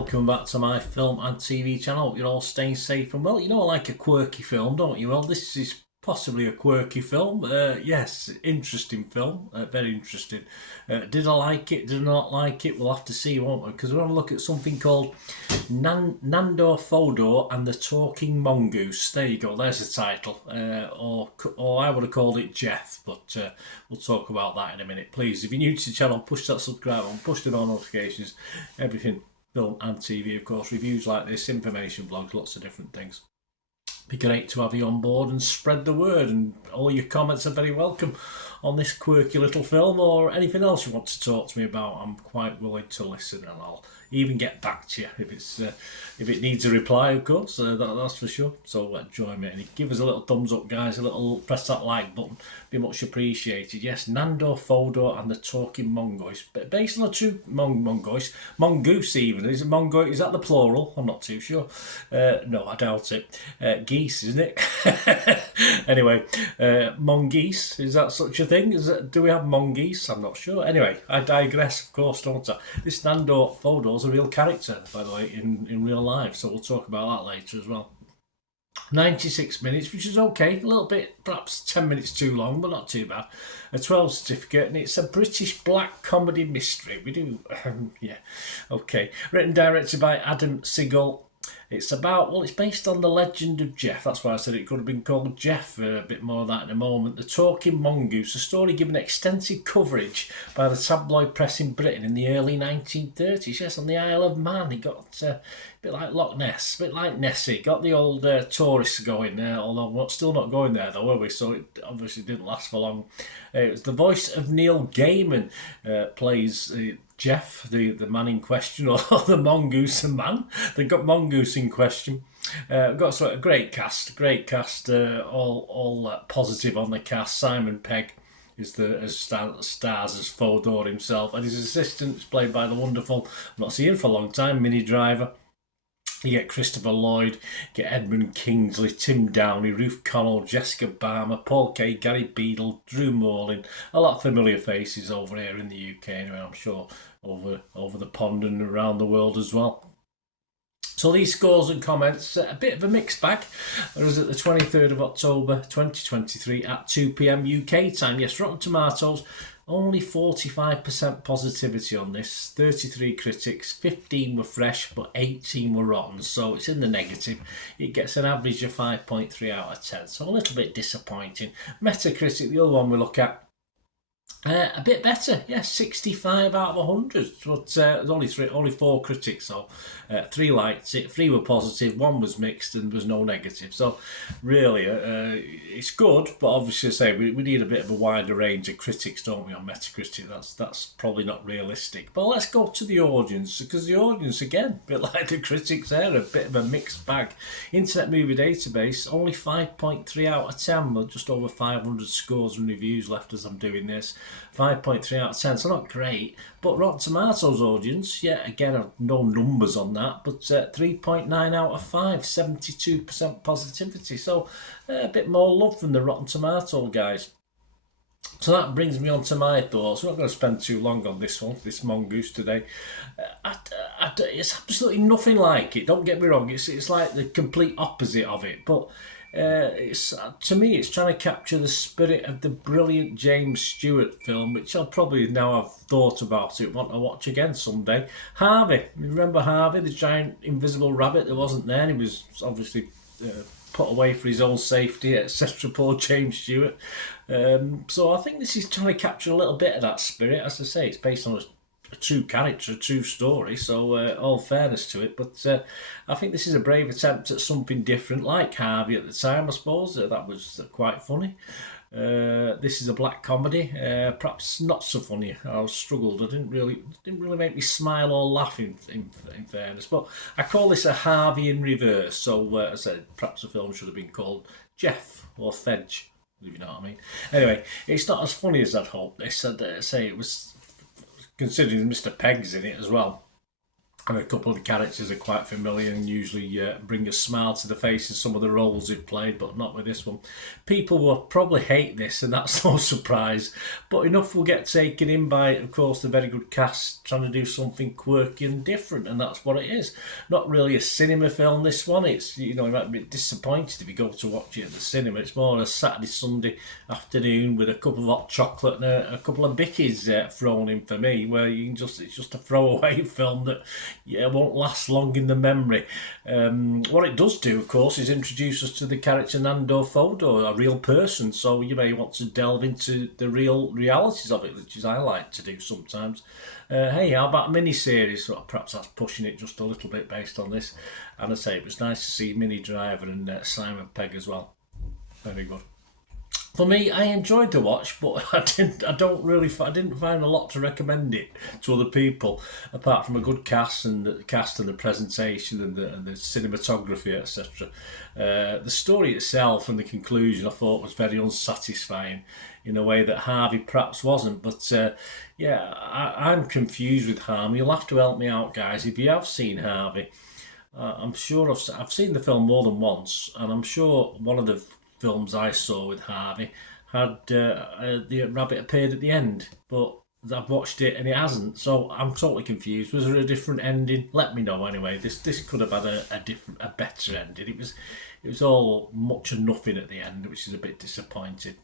welcome back to my film and TV channel. Hope you're all staying safe and well. You know I like a quirky film, don't you? Well, this is possibly a quirky film. Yes, interesting film. Very interesting. Did I like it? Did I not like it? We'll have to see, won't we? Because we're going to look at something called Nandor, Fodor and the Talking Mongoose. There you go. There's the title. Or I would have called it Jeff, but we'll talk about that in a minute. Please, if you're new to the channel, push that subscribe button, push the bell notifications, everything. Film and TV, of course, reviews like this, information blogs, lots of different things. Be great to have you on board and spread the word, and all your comments are very welcome on this quirky little film or anything else you want to talk to me about. I'm quite willing to listen, and I'll even get back to you if it needs a reply, of course. That's for sure. So join me and give us a little thumbs up, guys. A little press that like button, be much appreciated. Yes, Nandor, Fodor and the Talking Mongoose, based on a true mongoose even. Is it mongoose? Is that the plural? I'm not too sure. No, I doubt it. Geese, isn't it? Anyway, mongoose, is that such a thing? Do we have mongoose? I'm not sure. Anyway, I digress, of course, don't I? This Nandor Fodor's a real character, by the way, in real life, so we'll talk about that later as well. 96 minutes, which is okay, a little bit, perhaps 10 minutes too long, but not too bad. A 12 certificate, and it's a British black comedy mystery. We do, yeah, okay. Written and directed by Adam Siegel. It's about, well, it's based on the legend of Jeff. That's why I said it could have been called Jeff. A bit more of that in a moment. The Talking Mongoose, a story given extensive coverage by the tabloid press in Britain in the early 1930s. Yes, on the Isle of Man. It got a bit like Loch Ness, a bit like Nessie. Got the old tourists going there, although we're still not going there, though, were we? So it obviously didn't last for long. It was the voice of Neil Gaiman plays Jeff, the man in question, or the mongoose man. They've got mongoose in question. Got sort of great cast, all positive on the cast. Simon Pegg is stars as Fodor himself, and his assistant is played by the wonderful, I've not seen him for a long time, Minnie Driver. You get Christopher Lloyd, get Edmund Kingsley, Tim Downey, Ruth Connell, Jessica Barmer, Paul Kay, Gary Beadle, Drew Morlin. A lot of familiar faces over here in the UK anyway, I'm sure, over the pond and around the world as well. So these scores and comments, a bit of a mixed bag. It was at the 23rd of October 2023 at 2 p.m. UK time. Yes, Rotten Tomatoes, only 45% positivity on this. 33 critics, 15 were fresh, but 18 were rotten. So it's in the negative. It gets an average of 5.3 out of 10. So a little bit disappointing. Metacritic, the other one we look at, a bit better, yeah, 65 out of 100. But there's only 4 critics, so 3 liked it, 3 were positive, 1 was mixed, and there was no negative. So really, it's good, but obviously, I say we need a bit of a wider range of critics, don't we, on Metacritic? That's probably not realistic. But let's go to the audience, because the audience, again, a bit like the critics there, a bit of a mixed bag. Internet Movie Database, only 5.3 out of 10, but just over 500 scores and reviews left as I'm doing this. 5.3 out of 10, so not great. But Rotten Tomatoes audience, yeah, again, I've no numbers on that, but 3.9 out of 5, 72% positivity. So a bit more love from the Rotten Tomato guys. So that brings me on to my thoughts. We're not going to spend too long on this one, this mongoose today. It's absolutely nothing like it, don't get me wrong. It's like the complete opposite of it, but to me, it's trying to capture the spirit of the brilliant James Stewart film, which I'll probably, now I've thought about it, want to watch again someday. Harvey, you remember Harvey, the giant invisible rabbit that wasn't there, and he was obviously put away for his own safety, etc. Poor James Stewart. So I think this is trying to capture a little bit of that spirit. As I say, it's based on a true character, a true story, so all fairness to it, but I think this is a brave attempt at something different, like Harvey at the time, I suppose. That was quite funny. This is a black comedy, perhaps not so funny. I struggled. It didn't really make me smile or laugh in fairness, but I call this a Harvey in reverse. So I said perhaps the film should have been called Jeff or Fedge, if you know what I mean. Anyway, it's not as funny as I'd hoped. They said say it was, considering Mr. Pegg's in it as well. And a couple of the characters are quite familiar and usually bring a smile to the face in some of the roles they've played, but not with this one. People will probably hate this, and that's no surprise, but enough will get taken in by, of course, the very good cast trying to do something quirky and different, and that's what it is. Not really a cinema film, this one. It's, you know, you might be disappointed if you go to watch it at the cinema. It's more a Saturday, Sunday afternoon with a cup of hot chocolate and a couple of bickies thrown in for me, where you can just, it's just a throwaway film that won't last long in the memory. What it does do, of course, is introduce us to the character Nandor Fodor, a real person, so you may want to delve into the real realities of it, which is I like to do sometimes. Hey, how about a mini-series? Well, perhaps that's pushing it just a little bit based on this. And I say, it was nice to see Minnie Driver and Simon Pegg as well. Very good. For me, I enjoyed the watch, but I didn't find a lot to recommend it to other people, apart from a good cast and the presentation and the cinematography, etc. The story itself and the conclusion I thought was very unsatisfying in a way that Harvey perhaps wasn't. But I'm confused with Harvey. You'll have to help me out, guys, if you have seen Harvey. I'm sure I've seen the film more than once, and I'm sure one of the films I saw with Harvey had the rabbit appeared at the end, but I've watched it and it hasn't, so I'm totally confused. Was there a different ending? Let me know anyway. This could have had a better ending. It was all much and nothing at the end, which is a bit disappointing.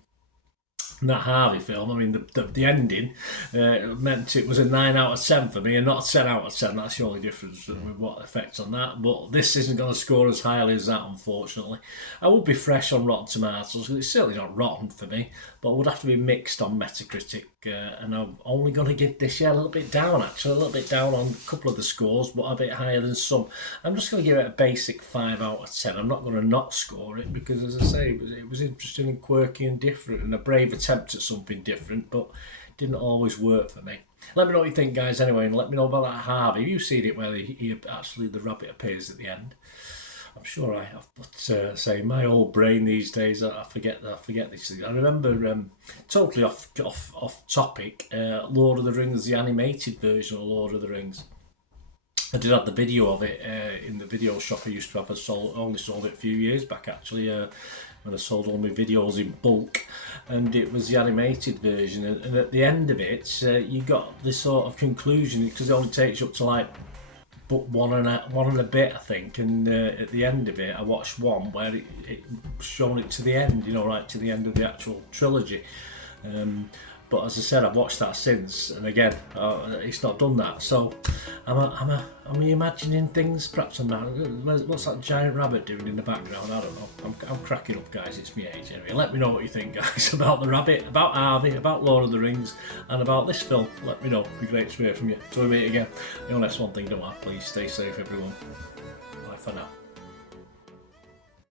And that Harvey film, I mean, the ending meant it was a 9 out of 10 for me and not a 10 out of 10. That's the only difference with what affects on that. But this isn't going to score as highly as that, unfortunately. I would be fresh on Rotten Tomatoes, because it's certainly not rotten for me, but I would have to be mixed on Metacritic. And I'm only going to give this a little bit down, actually. A little bit down on a couple of the scores, but a bit higher than some. I'm just going to give it a basic 5 out of 10. I'm not going to not score it, because, as I say, it was interesting and quirky and different, and a brave attempt at something different, but didn't always work for me. Let me know what you think, guys, anyway, and let me know about that Harvey. Have you seen it where the rabbit appears at the end? I'm sure I have, but say my old brain these days, I forget these things. I remember, totally off topic, Lord of the Rings, the animated version of Lord of the Rings. I did have the video of it in the video shop I used to have. Only sold it a few years back, actually, when I sold all my videos in bulk, and it was the animated version. And at the end of it, you got this sort of conclusion, because it only takes you up to like book one and a bit, I think. And at the end of it, I watched one where it shown it to the end, you know, right to the end of the actual trilogy. But as I said, I've watched that since, and again, it's not done that. So, am I imagining things? Perhaps I'm not. What's that giant rabbit doing in the background? I don't know. I'm cracking up, guys. It's me age anyway. Let me know what you think, guys, about the rabbit, about Harvey, about Lord of the Rings, and about this film. Let me know. It'd be great to hear from you. Till we meet again. The only one thing to add, please stay safe, everyone. Bye for now.